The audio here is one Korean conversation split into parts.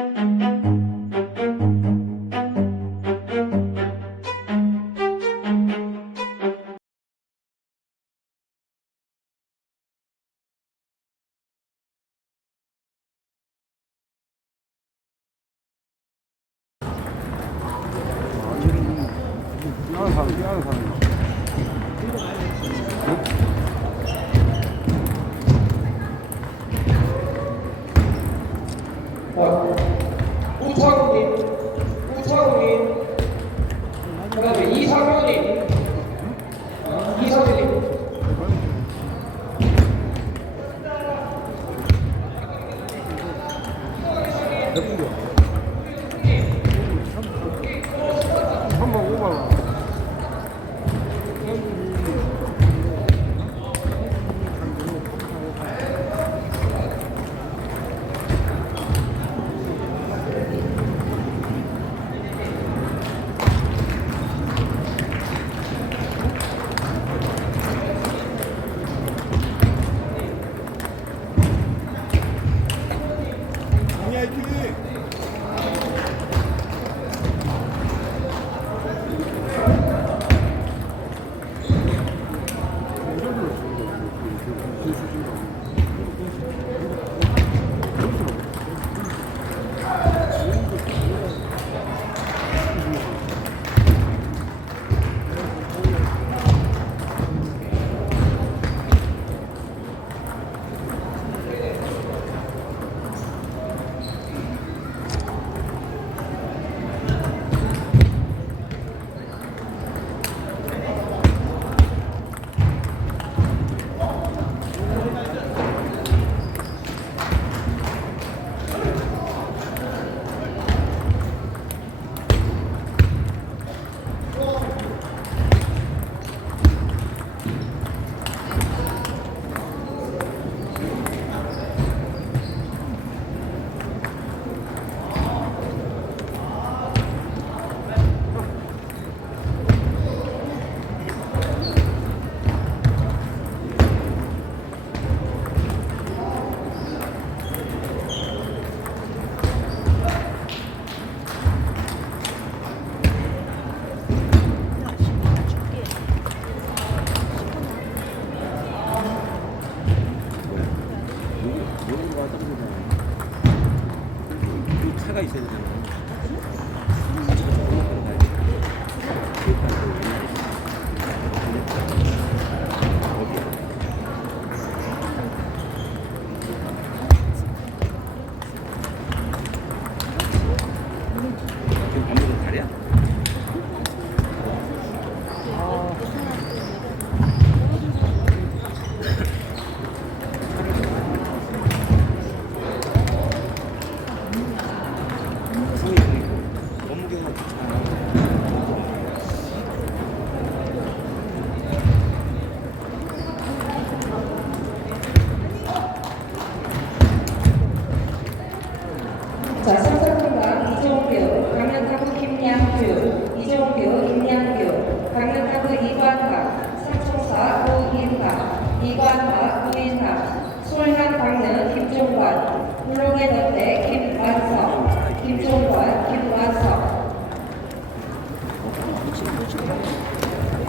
뛰어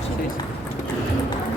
Спасибо.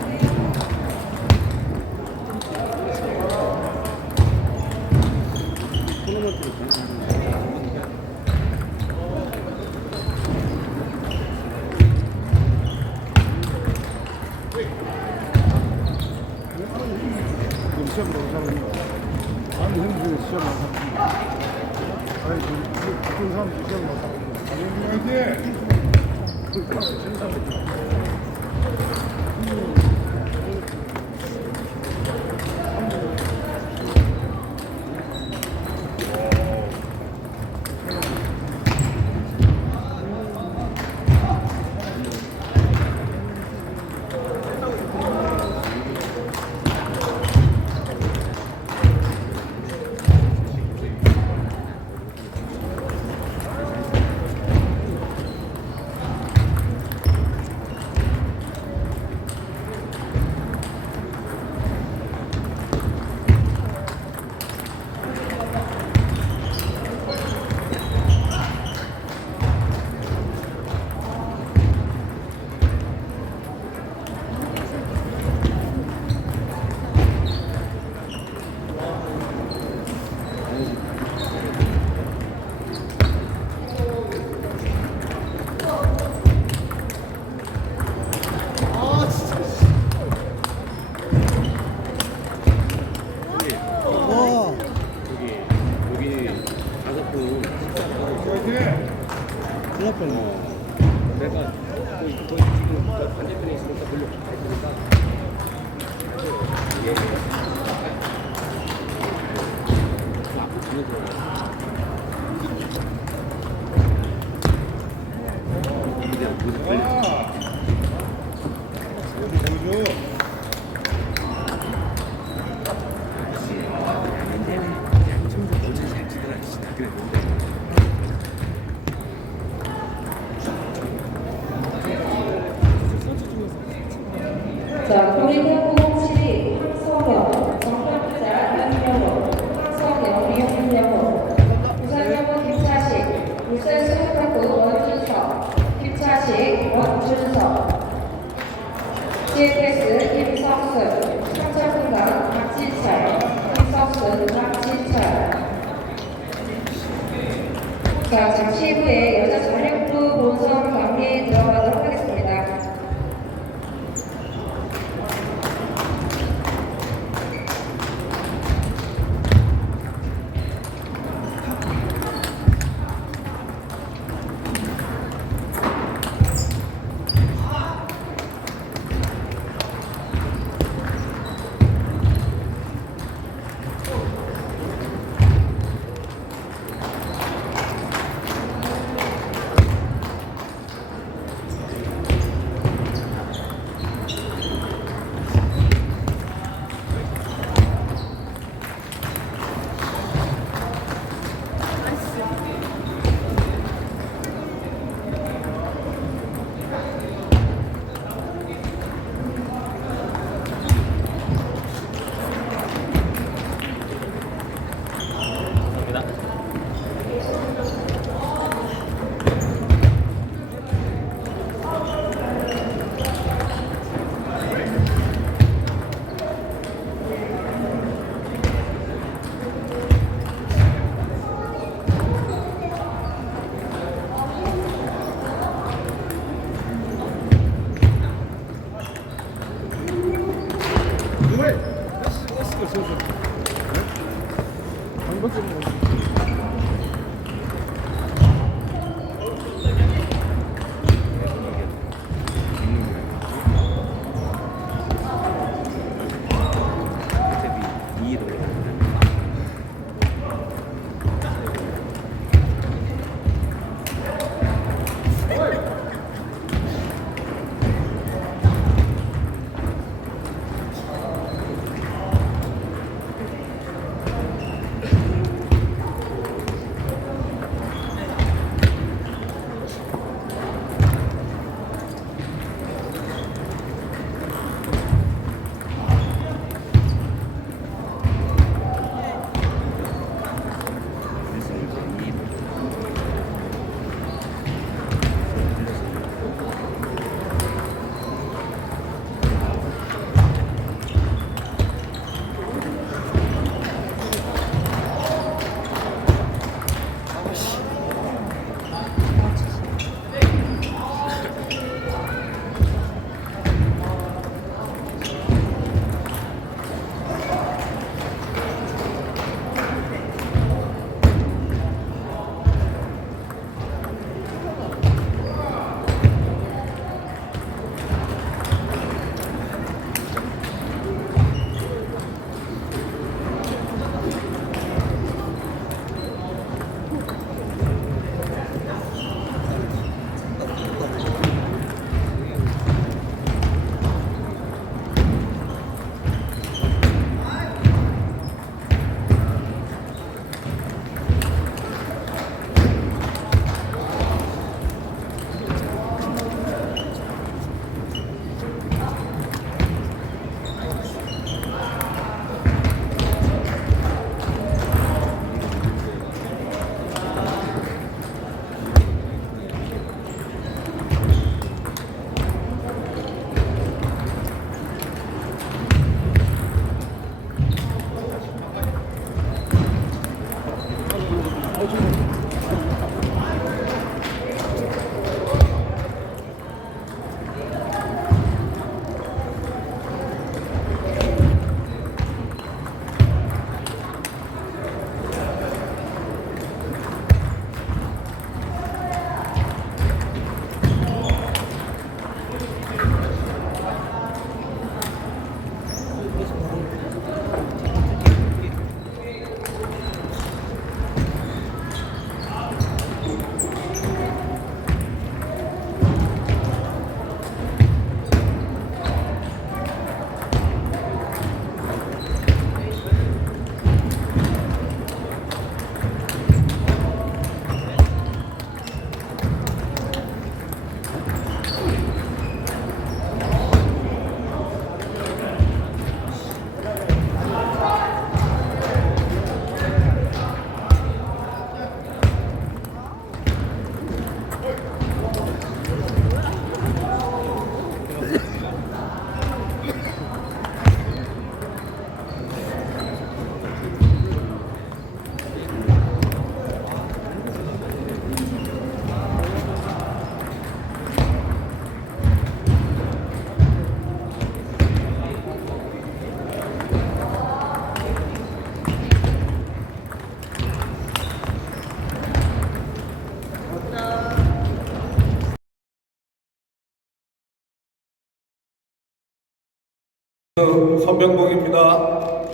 손병복입니다.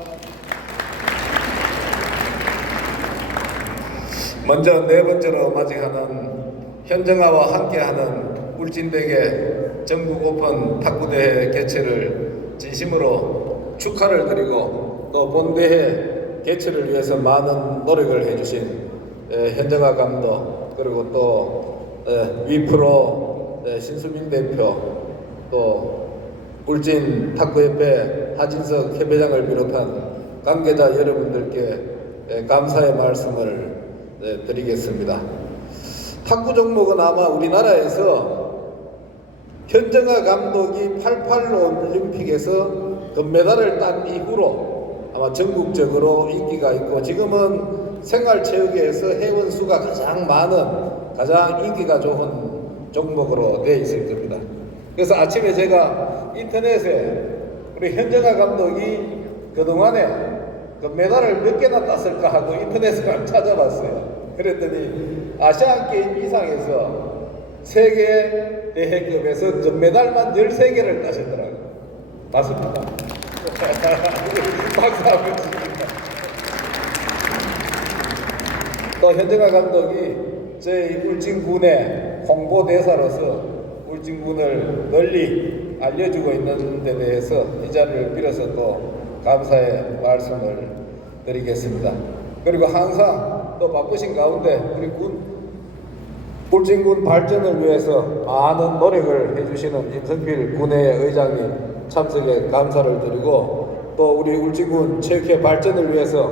먼저 네 번째로 맞이하는 현정아와 함께하는 울진대계 전국 오픈 탁구대회 개최를 진심으로 축하를 드리고 또 본대회 개최를 위해서 많은 노력을 해주신 에, 현정아 감독 그리고 또 에, 위프로 에, 신수민 대표 또 울진 탁구협회 하진석 협회장을 비롯한 관계자 여러분들께 에, 감사의 말씀을 에, 드리겠습니다. 탁구 종목은 아마 우리나라에서 현정아 감독이 88 올림픽에서 금메달을 딴 이후로 아마 전국적으로 인기가 있고 지금은 생활체육에서 회원 수가 가장 많은 가장 인기가 좋은 종목으로 되어 있을 겁니다. 그래서 아침에 제가 인터넷에 우리 현정아 감독이 그동안에 그 메달을 몇 개나 땄을까 하고 인터넷을 찾아봤어요. 그랬더니 아시안 게임 이상에서 세계 대회급에서 금메달만 13개를 따셨더라고요. 맞습니다. 박수. 또 현정아 감독이 저희 울진군의 홍보대사로서 울진군을 널리 알려주고 있는 데 대해서 이 자리를 빌어서 또 감사의 말씀을 드리겠습니다. 그리고 항상 또 바쁘신 가운데 우리 군 울진군 발전을 위해서 많은 노력을 해주시는 임성필 군의 의장님 참석에 감사를 드리고 또 우리 울진군 체육회 발전을 위해서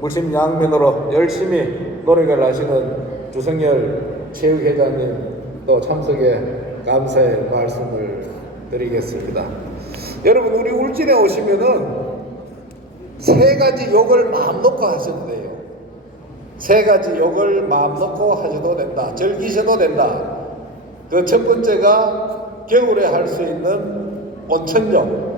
물심양면으로 열심히 노력을 하시는 주성열 체육회장님 또 참석에 감사의 말씀을 드리겠습니다. 여러분 우리 울진에 오시면은 세 가지 욕을 마음 놓고 하셔도 돼요. 세 가지 욕을 마음 놓고 하셔도 된다. 즐기셔도 된다. 그 첫 번째가 겨울에 할 수 있는 온천욕.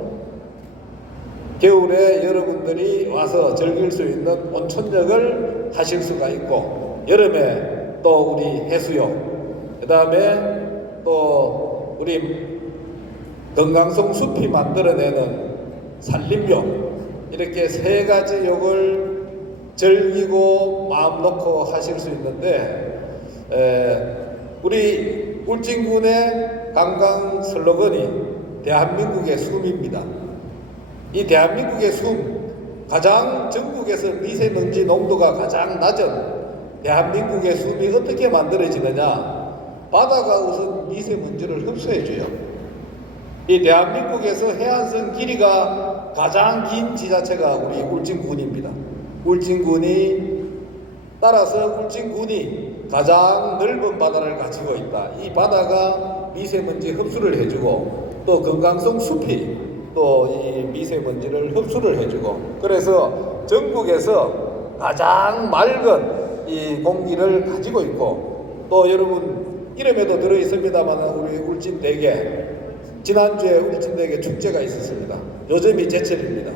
겨울에 여러분들이 와서 즐길 수 있는 온천욕을 하실 수가 있고 여름에 또 우리 해수욕 그 다음에 또 우리 건강성 숲이 만들어내는 산림욕 이렇게 세 가지 욕을 즐기고 마음 놓고 하실 수 있는데 에, 우리 울진군의 관광 슬로건이 대한민국의 숨입니다. 이 대한민국의 숨 가장 전국에서 미세먼지 농도가 가장 낮은 대한민국의 숨이 어떻게 만들어지느냐 바다가 우선 미세먼지를 흡수해줘요. 이 대한민국에서 해안선 길이가 가장 긴 지자체가 우리 울진군입니다. 울진군이 따라서 울진군이 가장 넓은 바다를 가지고 있다. 이 바다가 미세먼지 흡수를 해주고 또 건강성 숲이 또 이 미세먼지를 흡수를 해주고 그래서 전국에서 가장 맑은 이 공기를 가지고 있고 또 여러분 이름에도 들어 있습니다만 우리 울진 대게 지난주에 울진 대게 축제가 있었습니다. 요즘이 제철입니다.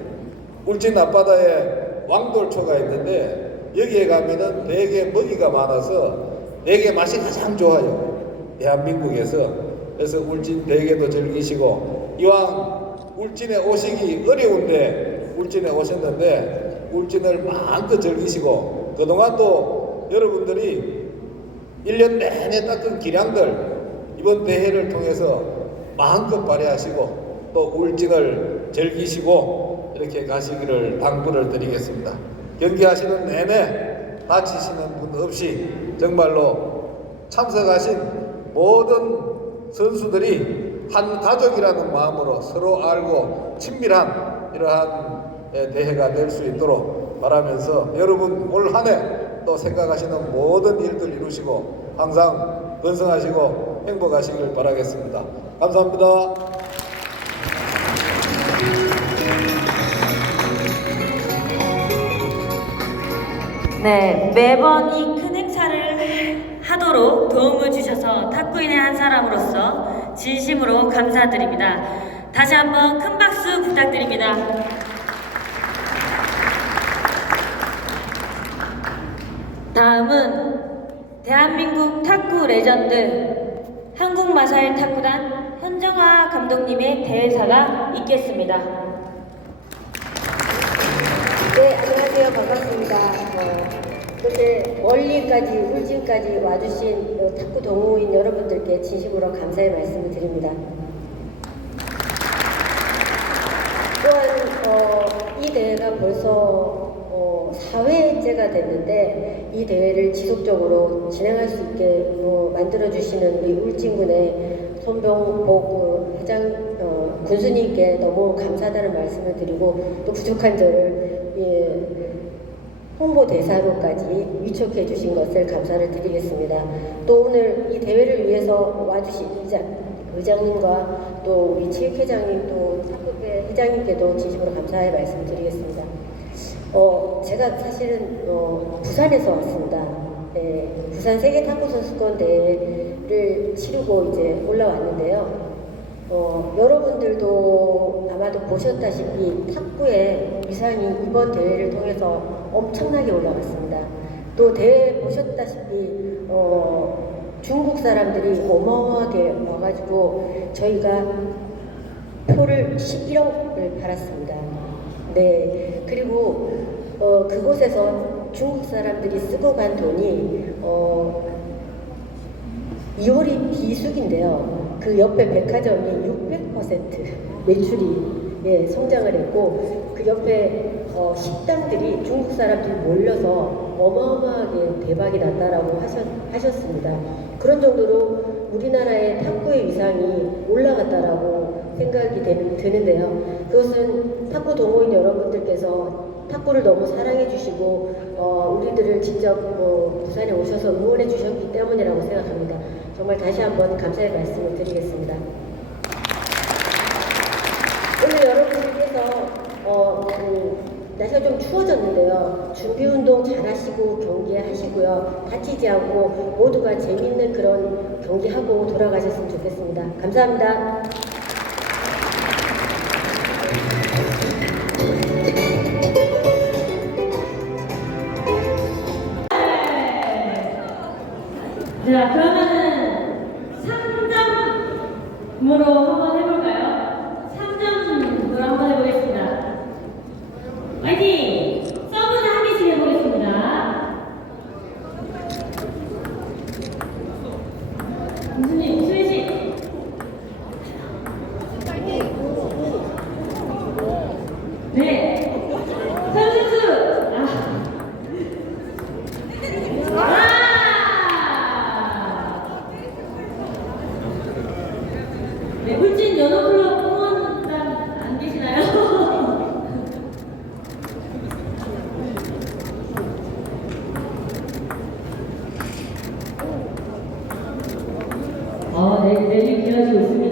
울진 앞바다에 왕돌초가 있는데 여기에 가면은 되게 먹이가 많아서 되게 맛이 가장 좋아요. 대한민국에서 그래서 울진 대게도 즐기시고 이왕 울진에 오시기 어려운데 울진에 오셨는데 울진을 마음껏 즐기시고 그동안 또 여러분들이 1년 내내 닦은 기량들 이번 대회를 통해서 마음껏 발휘하시고 또 울진을 즐기시고 이렇게 가시기를 당부를 드리겠습니다. 경기하시는 내내 다치시는 분 없이 정말로 참석하신 모든 선수들이 한 가족이라는 마음으로 서로 알고 친밀한 이러한 예, 대회가 될 수 있도록 바라면서 여러분 올 한해 또 생각하시는 모든 일들 이루시고 항상 건승하시고 행복하시길 바라겠습니다. 감사합니다. 네, 매번 이 큰 행사를 하도록 도움을 주셔서 탁구인의 한 사람으로서 진심으로 감사드립니다. 다시 한번 큰 박수 부탁드립니다. 다음은 대한민국 탁구 레전드 한국 마사일 탁구단 현정화 감독님의 대회사가 있겠습니다. 네, 안녕하세요. 반갑습니다. 어, 그렇게 멀리까지, 울진까지 와주신 어, 탁구 동호인 여러분들께 진심으로 감사의 말씀을 드립니다. 또한 어, 이 대회가 벌써 어, 4회째가 됐는데 이 대회를 지속적으로 진행할 수 있게 어, 만들어주시는 우리 울진군의 손병복 어, 회장 어, 군수님께 너무 감사하다는 말씀을 드리고 또 부족한 저를 예, 홍보 대사로까지 위촉해 주신 것을 감사를 드리겠습니다. 또 오늘 이 대회를 위해서 와주신 의장, 의장님과 또 우리 체육회장님 또 탁구회 회장님께도 진심으로 감사의 말씀을 드리겠습니다. 어, 제가 사실은 어, 부산에서 왔습니다. 예, 부산 세계 탁구 선수권 대회를 치르고 이제 올라왔는데요. 어, 여러분들도 아마도 보셨다시피 탁구의 위상이 이번 대회를 통해서 엄청나게 올라갔습니다. 또 대회 보셨다시피 어, 중국 사람들이 어마어마하게 와가지고 저희가 표를 11억을 팔았습니다. 네. 그리고 어, 그곳에서 중국 사람들이 쓰고 간 돈이 어, 이효리 비수기인데요. 그 옆에 백화점이 600% 매출이 예, 성장을 했고 그 옆에 어, 식당들이 중국 사람들이 몰려서 어마어마하게 대박이 났다라고 하셨, 하셨습니다. 그런 정도로 우리나라의 탁구의 위상이 올라갔다라고 생각이 되는, 드는데요. 그것은 탁구 동호인 여러분들께서 탁구를 너무 사랑해 주시고 어, 우리들을 직접 뭐 부산에 오셔서 응원해 주셨기 때문이라고 생각합니다. 정말 다시 한번 감사의 말씀을 드리겠습니다. 오늘 여러분들께서 어, 그, 날씨가 좀 추워졌는데요. 준비 운동 잘 하시고 경기하시고요. 다치지 않고 모두가 재밌는 그런 경기하고 돌아가셨으면 좋겠습니다. 감사합니다. 자, 그러면은 3점으로 한번 Jesus.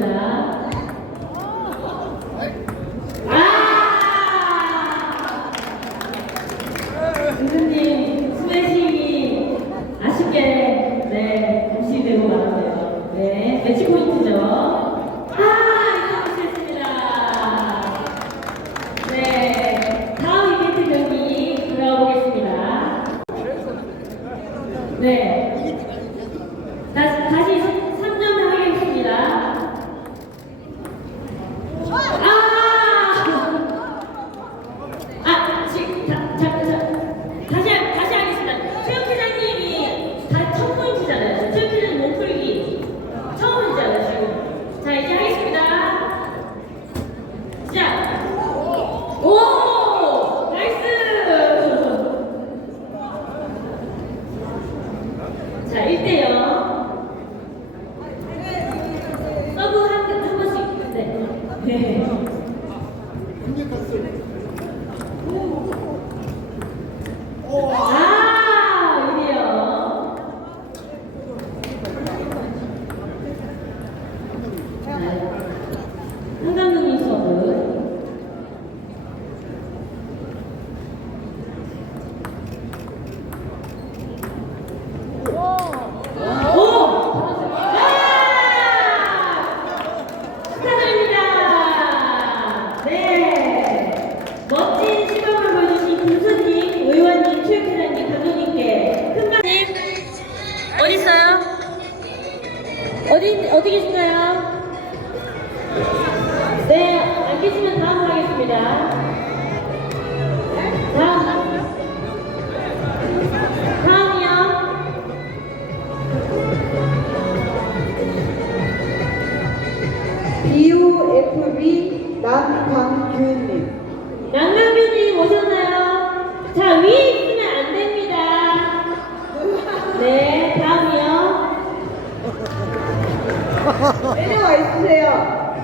내려와 있으세요.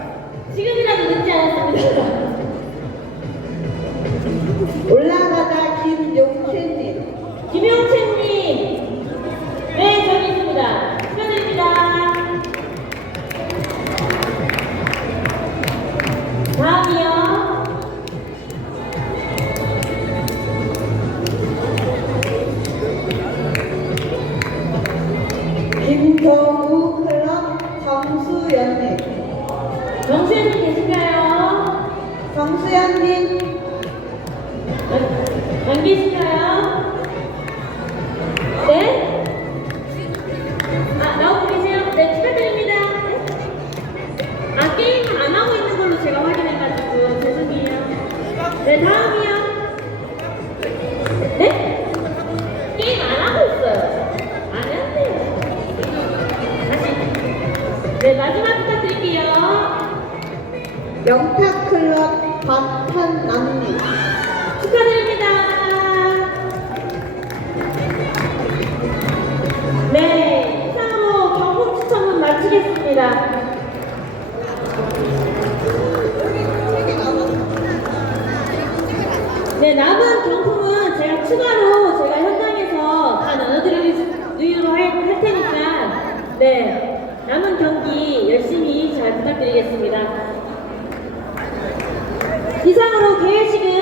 지금이라도 늦지 않았습니다. 올라가다 김용채님. 김용채 아, 나오고 계세요? 네, 축하드립니다. 네? 아, 게임 안 하고 있는 걸로 제가 확인해가지고 죄송해요. 네, 다음이요. 네? 게임 안 하고 있어요. 안 해요. 다시. 네, 마지막 부탁드릴게요. 영탁 남은 경기 열심히 잘 부탁드리겠습니다. 이상으로 개회식은